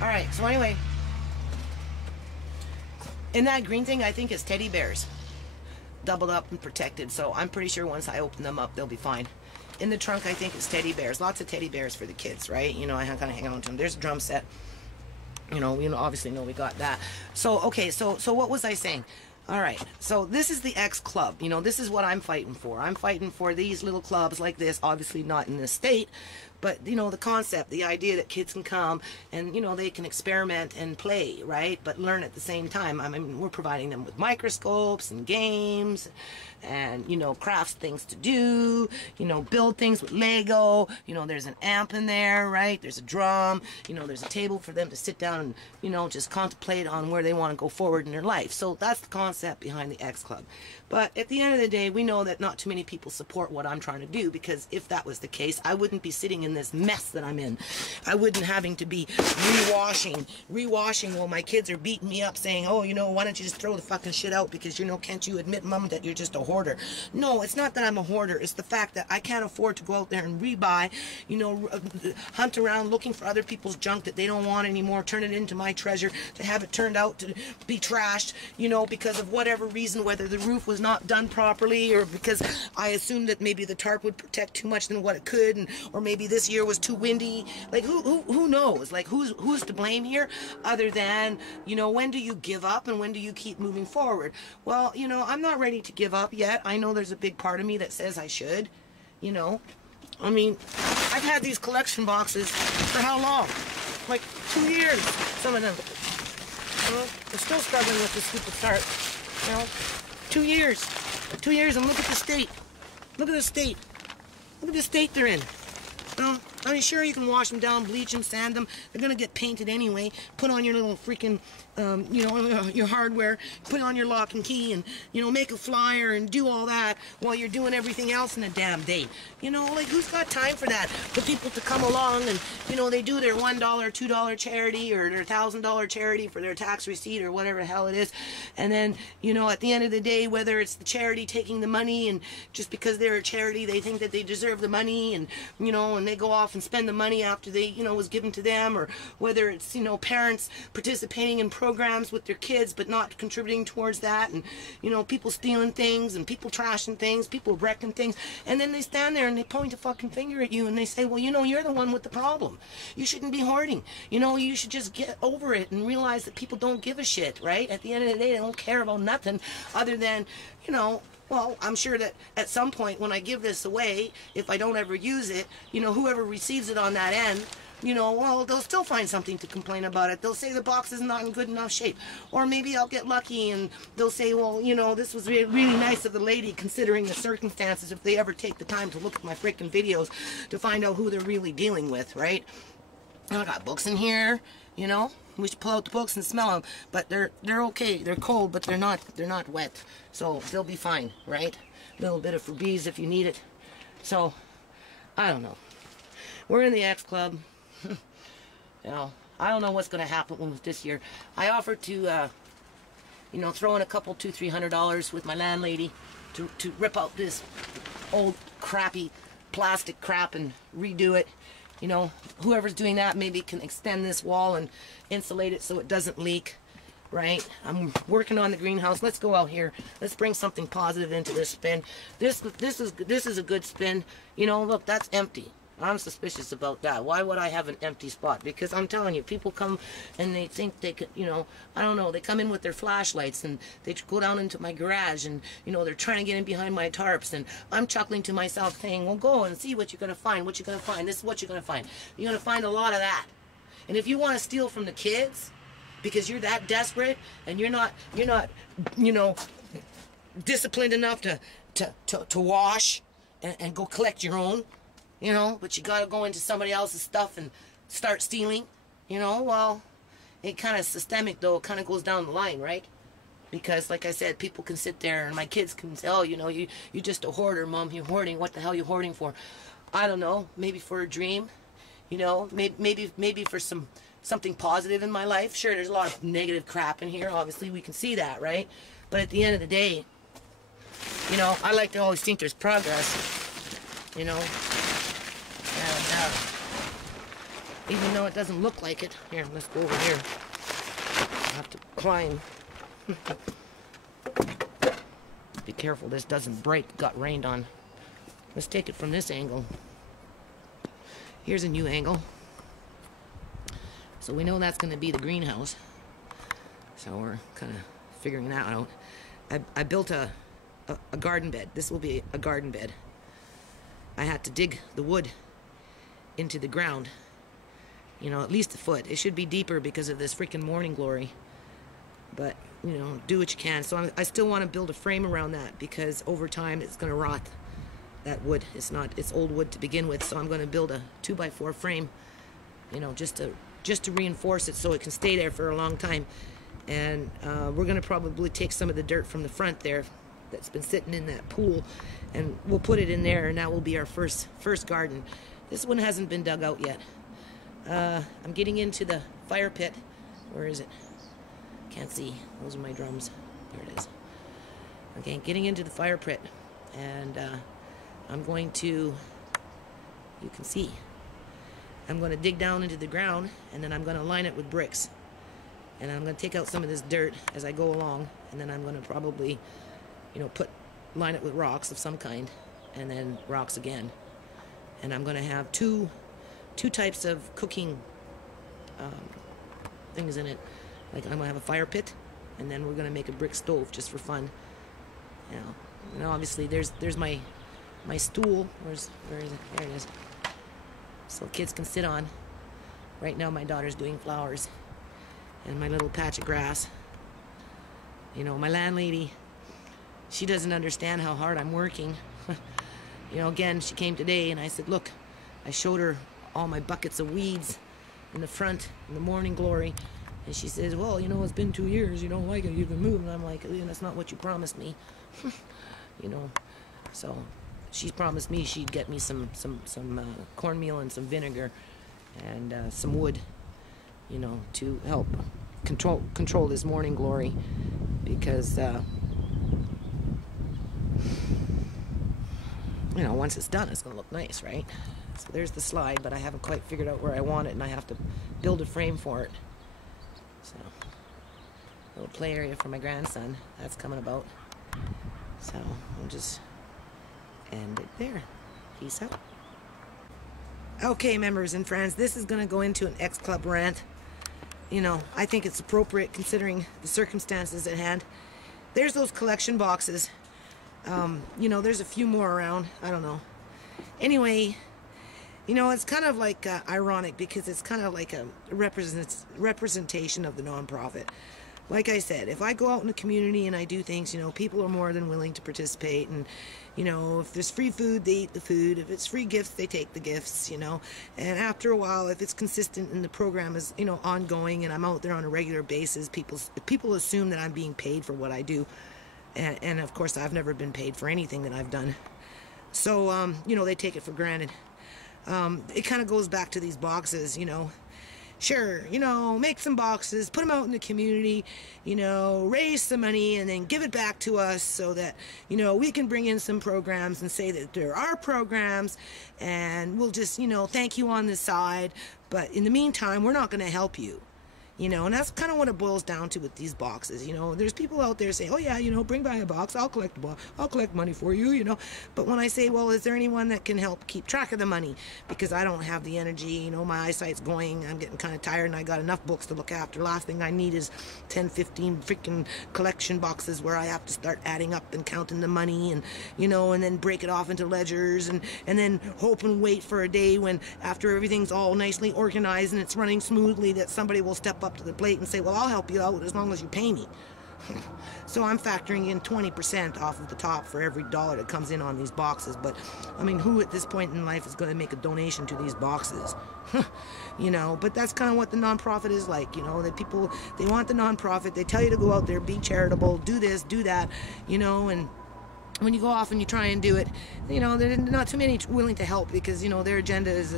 All right, so anyway, in that green thing, I think it's teddy bears, doubled up and protected. So I'm pretty sure once I open them up, they'll be fine. In the trunk, I think it's teddy bears. Lots of teddy bears for the kids, right? You know, I kind of hang on to them. There's a drum set. You know, we obviously know we got that. So, okay, so what was I saying? All right, so this is the X Club. You know, this is what I'm fighting for. I'm fighting for these little clubs like this, obviously not in this state, but, you know, the concept, the idea that kids can come and, you know, they can experiment and play, right, but learn at the same time. I mean, we're providing them with microscopes and games and, you know, crafts, things to do, you know, build things with Lego. You know, there's an amp in there, right? There's a drum. You know, there's a table for them to sit down and, you know, just contemplate on where they want to go forward in their life. So that's the concept behind the X Club. But at the end of the day, we know that not too many people support what I'm trying to do, because if that was the case, I wouldn't be sitting in this mess that I'm in. I wouldn't having to be rewashing while my kids are beating me up saying, oh, you know, why don't you just throw the fucking shit out because, you know, can't you admit, Mom, that you're just a hoarder? No, it's not that I'm a hoarder. It's the fact that I can't afford to go out there and rebuy, you know, hunt around looking for other people's junk that they don't want anymore, turn it into my treasure, to have it turned out to be trashed, you know, because of whatever reason, whether the roof was not done properly or because I assumed that maybe the tarp would protect too much than what it could, and or maybe this year was too windy. Like, who knows? Like, who's to blame here other than, you know, when do you give up and when do you keep moving forward? Well, you know, I'm not ready to give up yet. I know there's a big part of me that says I should, you know. I mean, I've had these collection boxes for how long? Like 2 years, some of them. You know, I'm still struggling with this stupid tarp, you know. 2 years. 2 years, and look at the state. Look at the state. Look at the state they're in. I mean, sure, you can wash them down, bleach them, sand them. They're going to get painted anyway. Put on your little freaking, you know, your hardware. Put on your lock and key and, you know, make a flyer and do all that while you're doing everything else in a damn day. You know, like, who's got time for that? For people to come along and, you know, they do their $1, $2 charity or their $1,000 charity for their tax receipt or whatever the hell it is. And then, you know, at the end of the day, whether it's the charity taking the money and just because they're a charity, they think that they deserve the money and, you know, and they go off and spend the money after they, you know, was given to them, or whether it's, you know, parents participating in programs with their kids but not contributing towards that, and, you know, people stealing things and people trashing things, people wrecking things, and then they stand there and they point a fucking finger at you and they say, well, you know, you're the one with the problem. You shouldn't be hoarding. You know, you should just get over it and realize that people don't give a shit, right? At the end of the day, they don't care about nothing other than, you know, well, I'm sure that at some point when I give this away, if I don't ever use it, you know, whoever receives it on that end, you know, well, they'll still find something to complain about it. They'll say the box is not in good enough shape. Or maybe I'll get lucky and they'll say, well, you know, this was really nice of the lady considering the circumstances, if they ever take the time to look at my freaking videos to find out who they're really dealing with, right? I got books in here, you know. We should pull out the books and smell them, but they're okay. They're cold, but they're not wet, so they'll be fine, right? A little bit of Febreze if you need it. So I don't know. We're in the X Club. You know, I don't know what's going to happen with this year. I offered to, you know, throw in a couple, $200-300 with my landlady to rip out this old crappy plastic crap and redo it. You know, whoever's doing that maybe can extend this wall and insulate it so it doesn't leak, right? I'm working on the greenhouse. Let's go out here. Let's bring something positive into this spin. This is a good spin. You know, look, that's empty. I'm suspicious about that. Why would I have an empty spot? Because I'm telling you, people come and they think they could, you know, I don't know, they come in with their flashlights and they go down into my garage and, you know, they're trying to get in behind my tarps, and I'm chuckling to myself saying, well, go and see what you're going to find, what you're going to find. This is what you're going to find. You're going to find a lot of that. And if you want to steal from the kids because you're that desperate and you're not, you know, disciplined enough to wash and go collect your own, you know, but you got to go into somebody else's stuff and start stealing, you know, well, it kind of systemic, though. It kind of goes down the line, right? Because, like I said, people can sit there and my kids can say, oh, you know, you're just a hoarder, Mom. You're hoarding. What the hell are you hoarding for? I don't know. Maybe for a dream, you know, maybe for something positive in my life. Sure, there's a lot of negative crap in here. Obviously, we can see that, right? But at the end of the day, you know, I like to always think there's progress, you know. And even though it doesn't look like it. Here, let's go over here. I have to climb. Be careful this doesn't break. Got rained on. Let's take it from this angle. Here's a new angle. So we know that's going to be the greenhouse. So we're kind of figuring that out. I built a garden bed. This will be a garden bed. I had to dig the wood into the ground. You know, at least a foot. It should be deeper because of this freaking morning glory. But, you know, do what you can. So I still want to build a frame around that because over time it's going to rot. That wood, it's old wood to begin with. So I'm going to build a 2x4 frame, you know, just to reinforce it so it can stay there for a long time. And we're going to probably take some of the dirt from the front there that's been sitting in that pool, and we'll put it in there, and that will be our first garden. This one hasn't been dug out yet. I'm getting into the fire pit. Where is it? Can't see. Those are my drums. There it is. Okay, getting into the fire pit, and I'm going to, you can see, I'm going to dig down into the ground, and then I'm going to line it with bricks. And I'm going to take out some of this dirt as I go along, and then I'm going to probably, you know, line it with rocks of some kind, and then rocks again. And I'm going to have two types of cooking things in it. Like I'm going to have a fire pit, and then we're going to make a brick stove just for fun. You know, obviously there's my stool. Where is it? There it is. So kids can sit on. Right now my daughter's doing flowers. And my little patch of grass. You know, my landlady, she doesn't understand how hard I'm working. You know, again, she came today and I said, look, I showed her all my buckets of weeds in the front in the morning glory. And she says, well, you know, it's been 2 years. You don't like it. You can move. And I'm like, that's not what you promised me. You know, so she promised me she'd get me some cornmeal and some vinegar and some wood, you know, to help control this morning glory, because you know, once it's done, it's gonna look nice, right? So there's the slide, but I haven't quite figured out where I want it, and I have to build a frame for it. So a little play area for my grandson, that's coming about. So we'll just end it there. Peace out. Okay, members and friends, this is going to go into an X-Club rant. You know, I think it's appropriate considering the circumstances at hand. There's those collection boxes. You know, there's a few more around. I don't know. Anyway, you know, it's kind of like ironic because it's kind of like a representation of the nonprofit. Like I said, if I go out in the community and I do things, you know, people are more than willing to participate. And, you know, if there's free food, they eat the food. If it's free gifts, they take the gifts, you know. And after a while, if it's consistent and the program is, you know, ongoing and I'm out there on a regular basis, people assume that I'm being paid for what I do. And of course, I've never been paid for anything that I've done. So, you know, they take it for granted. It kind of goes back to these boxes, you know. Sure, you know, make some boxes, put them out in the community, you know, raise some money and then give it back to us so that, you know, we can bring in some programs and say that there are programs and we'll just, you know, thank you on the side. But in the meantime, we're not going to help you. You know, and that's kind of what it boils down to with these boxes. You know, there's people out there saying, oh yeah, you know, bring by a box, I'll collect money for you, you know. But when I say, well, is there anyone that can help keep track of the money? Because I don't have the energy, you know, my eyesight's going, I'm getting kind of tired and I got enough books to look after. Last thing I need is 10, 15 freaking collection boxes where I have to start adding up and counting the money and, you know, and then break it off into ledgers and then hope and wait for a day when after everything's all nicely organized and it's running smoothly that somebody will step up to the plate and say, well, I'll help you out as long as you pay me. So I'm factoring in 20% off of the top for every dollar that comes in on these boxes. But I mean, who at this point in life is going to make a donation to these boxes? You know, but that's kind of what the nonprofit is like. You know, that people, they want the nonprofit, they tell you to go out there, be charitable, do this, do that, you know. And when you go off and you try and do it, you know, there's not too many willing to help because, you know, their agenda is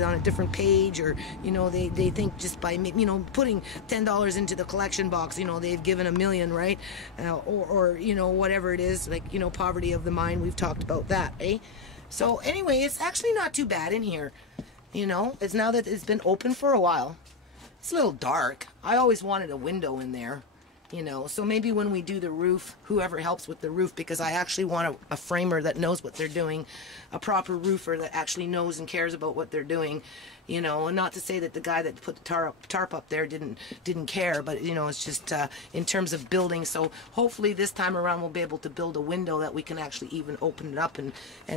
on a different page, or, you know, they think just by, you know, putting $10 into the collection box, you know, they've given $1 million, right? Or, you know, whatever it is, like, you know, poverty of the mind, we've talked about that, eh? So anyway, it's actually not too bad in here. You know, it's now that it's been open for a while. It's a little dark. I always wanted a window in there, you know, so maybe when we do the roof, whoever helps with the roof, because I actually want a framer that knows what they're doing, a proper roofer that actually knows and cares about what they're doing, you know, and not to say that the guy that put the tarp up there didn't care, but, you know, it's just in terms of building. So hopefully this time around we'll be able to build a window that we can actually even open it up, and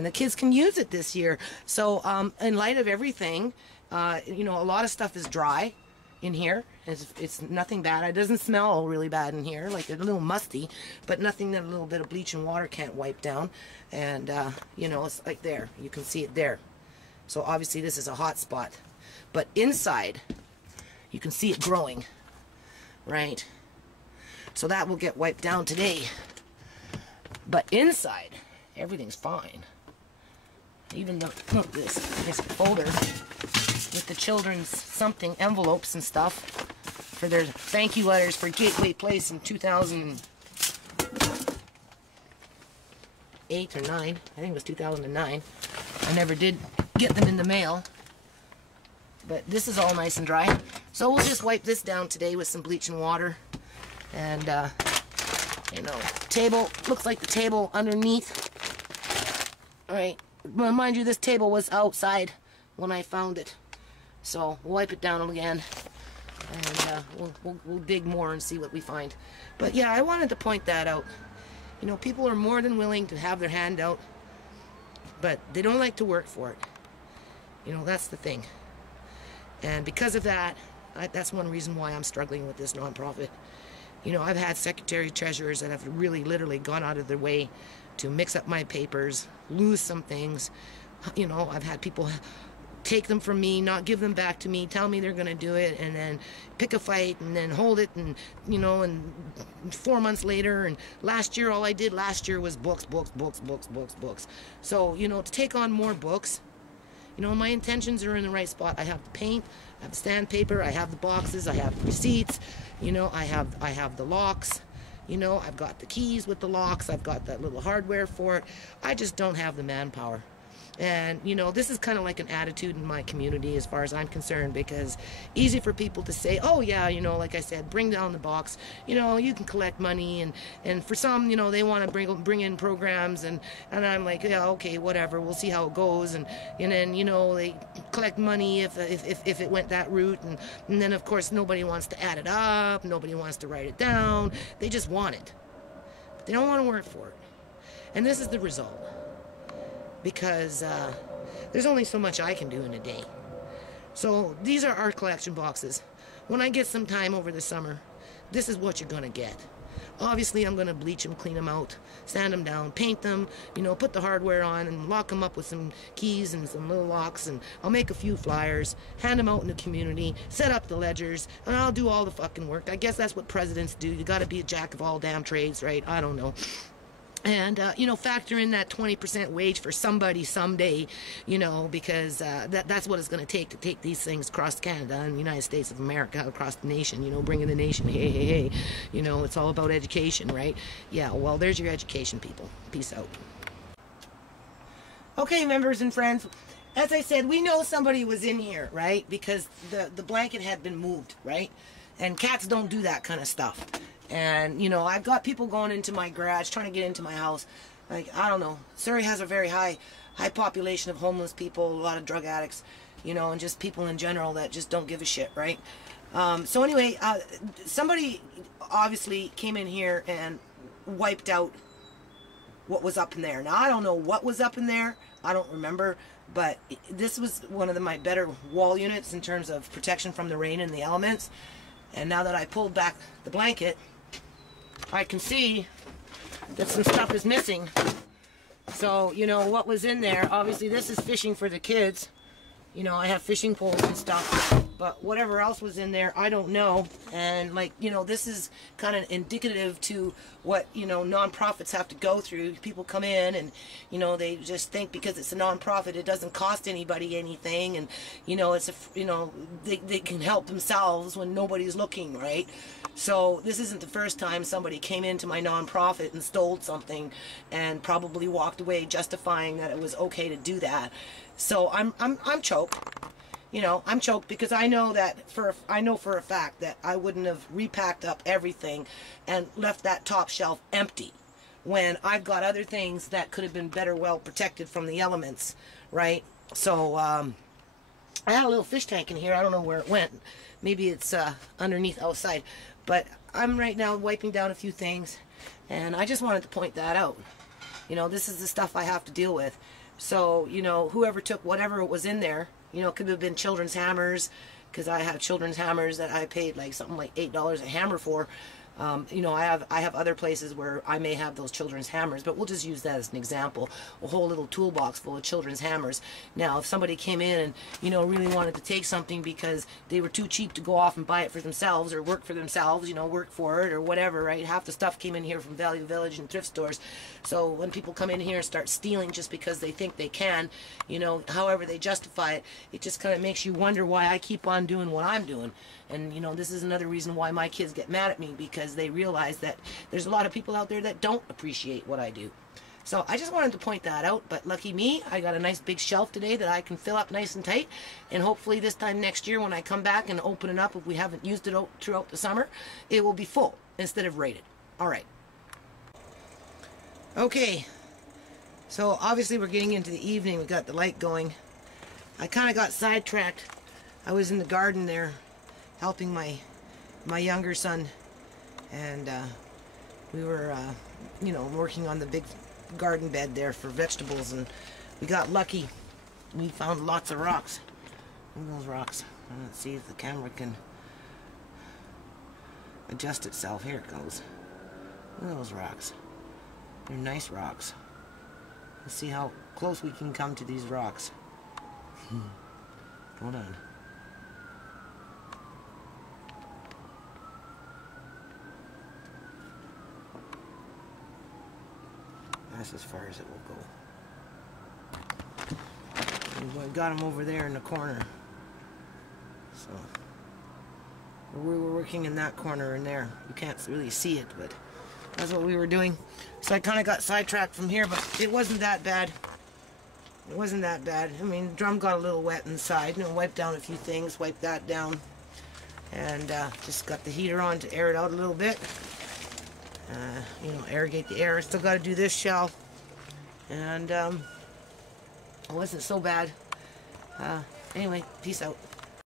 the kids can use it this year. So in light of everything, you know, a lot of stuff is dry in here. It's nothing bad. It doesn't smell really bad in here. Like, it's a little musty, but nothing that a little bit of bleach and water can't wipe down. And you know, it's like there. You can see it there. So obviously this is a hot spot. But inside, you can see it growing, right? So that will get wiped down today. But inside, everything's fine. Even though, look at this folder with the children's something envelopes and stuff for their thank you letters for Gateway Place in 2008 or 9. I think it was 2009. I never did get them in the mail. But this is all nice and dry. So we'll just wipe this down today with some bleach and water. And, you know, table, looks like the table underneath. Alright, well, mind you, this table was outside when I found it. So we'll wipe it down again. And we'll dig more and see what we find. But yeah, I wanted to point that out. You know, people are more than willing to have their hand out, but they don't like to work for it. You know, that's the thing. And because of that, that's one reason why I'm struggling with this nonprofit. You know, I've had secretary treasurers that have really literally gone out of their way to mix up my papers, lose some things. You know, I've had people take them from me, not give them back to me, tell me they're going to do it, and then pick a fight, and then hold it, and, you know, and 4 months later, and last year, all I did last year was books. So, you know, to take on more books, you know, my intentions are in the right spot. I have the paint, I have the sandpaper, I have the boxes, I have the receipts, you know, I have the locks, you know, I've got the keys with the locks, I've got that little hardware for it. I just don't have the manpower. And, you know, this is kind of like an attitude in my community as far as I'm concerned, because easy for people to say, oh, yeah, you know, like I said, bring down the box. You know, you can collect money. And for some, you know, they want to bring in programs. And I'm like, yeah, okay, whatever. We'll see how it goes. And then, you know, they collect money if it went that route. And then, of course, nobody wants to add it up. Nobody wants to write it down. They just want it. But they don't want to work for it. And this is the result. Because there's only so much I can do in a day. So these are our collection boxes. When I get some time over the summer, this is what you're going to get. Obviously, I'm going to bleach them, clean them out, sand them down, paint them, you know, put the hardware on and lock them up with some keys and some little locks, and I'll make a few flyers, hand them out in the community, set up the ledgers, and I'll do all the fucking work. I guess that's what presidents do. You got to be a jack of all damn trades, right? I don't know. And, you know, factor in that 20% wage for somebody someday, you know, because that's what it's going to take these things across Canada and the United States of America, across the nation, you know, bringing the nation, hey. You know, it's all about education, right? Yeah, well, there's your education, people. Peace out. Okay, members and friends, as I said, we know somebody was in here, right? Because the blanket had been moved, right? And cats don't do that kind of stuff. And, you know, I've got people going into my garage, trying to get into my house. Like, I don't know. Surrey has a very high population of homeless people, a lot of drug addicts, you know, and just people in general that just don't give a shit, right? So anyway, somebody obviously came in here and wiped out what was up in there. Now, I don't know what was up in there. I don't remember. But this was one of my better wall units in terms of protection from the rain and the elements. And now that I pulled back the blanket, I can see that some stuff is missing. So, you know, what was in there, obviously this is fishing for the kids. You know, I have fishing poles and stuff. But whatever else was in there, I don't know. And, like, you know, this is kind of indicative to what, you know, nonprofits have to go through. People come in and, you know, they just think because it's a nonprofit, it doesn't cost anybody anything. And, you know, it's you know, they can help themselves when nobody's looking, right? So this isn't the first time somebody came into my nonprofit and stole something and probably walked away justifying that it was okay to do that. So I'm choked. you know, I'm choked because I know for a fact that I wouldn't have repacked up everything and left that top shelf empty when I've got other things that could have been better well protected from the elements, right? So I had a little fish tank in here. I don't know where it went. Maybe it's underneath outside, but I'm right now wiping down a few things, and I just wanted to point that out. You know, this is the stuff I have to deal with. So, you know, whoever took whatever was in there, you know, it could have been children's hammers, because I have children's hammers that I paid like something like $8 a hammer for. You know, I have other places where I may have those children's hammers, but we'll just use that as an example. A whole little toolbox full of children's hammers. Now, if somebody came in and, you know, really wanted to take something because they were too cheap to go off and buy it for themselves or work for themselves, you know, work for it or whatever, right? Half the stuff came in here from Value Village and thrift stores. So when people come in here and start stealing just because they think they can, you know, however they justify it, it just kind of makes you wonder why I keep on doing what I'm doing. And, you know, this is another reason why my kids get mad at me, because they realize that there's a lot of people out there that don't appreciate what I do. So I just wanted to point that out, but lucky me, I got a nice big shelf today that I can fill up nice and tight, and hopefully this time next year when I come back and open it up, if we haven't used it throughout the summer, it will be full instead of rated. Alright. Okay, so obviously we're getting into the evening. We got the light going. I kind of got sidetracked. I was in the garden there helping my younger son, and we were you know, working on the big garden bed there for vegetables, and we got lucky. We found lots of rocks. Look at those rocks. Let's see if the camera can adjust itself. Here it goes. Look at those rocks. They're nice rocks. Let's see how close we can come to these rocks. Hold on. That's as far as it will go. We got him over there in the corner. So we were working in that corner in there. You can't really see it, but that's what we were doing. So I kind of got sidetracked from here, but it wasn't that bad. It wasn't that bad. I mean, the drum got a little wet inside. You know, wiped down a few things, wiped that down, and just got the heater on to air it out a little bit. You know, irrigate the air. Still got to do this shell, and it wasn't so bad. Anyway, peace out.